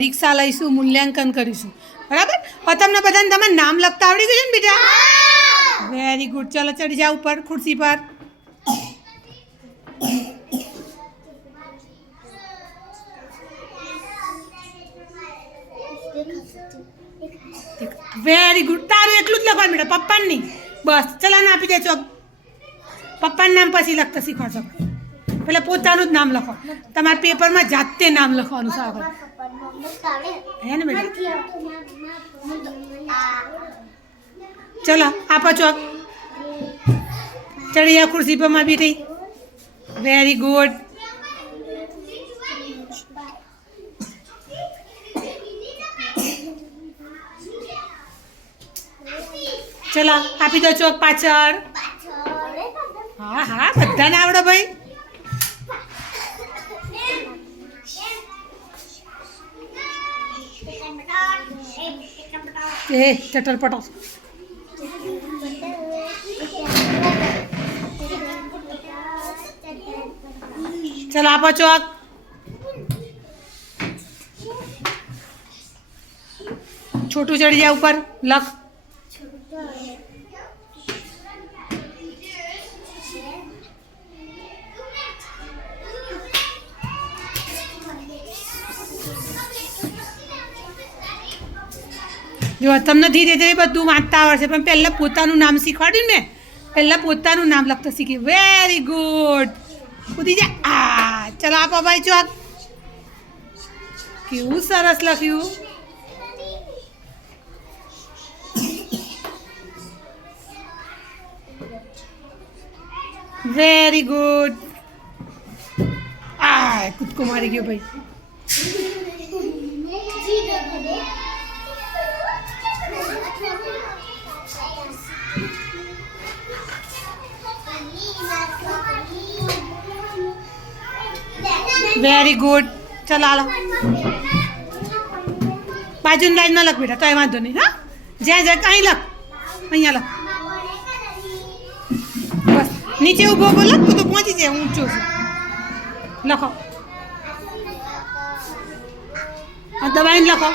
પરીક્ષા લઈશું, મૂલ્યાંકન કરીશું, બરાબર? હવે તમને બધાને તમારું નામ લખતા આવડી ગયું ને બેટા? Very good. ચલો ચડી જાઓ ઉપર ખુરશી પર. Very good. તારું એટલું જ લખવાનું બેટા, પપ્પાને નહીં. બસ ચલાને આપી દે ચોક. પપ્પાનું નામ પછી લખતા શીખવાડશો. પેલા પોતાનું જ નામ લખો. તમારા પેપરમાં જાતે નામ લખવાનું છે આગળ, હે ને બેટા? ચલો આપો ચોક. ચડી જાઓ ખુરશી પર માં બેટી. Very good. ચલો આપી દો ચોક પાછળ. હા હા બધાને આવડો ભાઈ. એ ચટરપટો. ચલો આપો ચોક. છોટું ચડી જાય ઉપર લખ. જો તમને ધીરે ધીરે બધું વાંચતા આવડશે, પણ પહેલાં પોતાનું નામ શીખવાડ્યું ને, પહેલાં પોતાનું નામ લખતા શીખી. Very good. કૂદી જા. આ ચલો આપો ભાઈ ચોક. કેવું સરસ લખ્યું. Very good. આ કૂદકો મારી ગયો ભાઈ. Very good. ચાલો હાલો બાજુની લાઈનમાં લખ બેટા, તો વાંધો નહીં. હા જ્યાં જ્યાં અહીં લખ, અહીંયા લખ. બસ નીચે ઊભો ઊભો લખ તો પહોંચી જાય. ઊંચું છું લખો, દબાઈને લખો.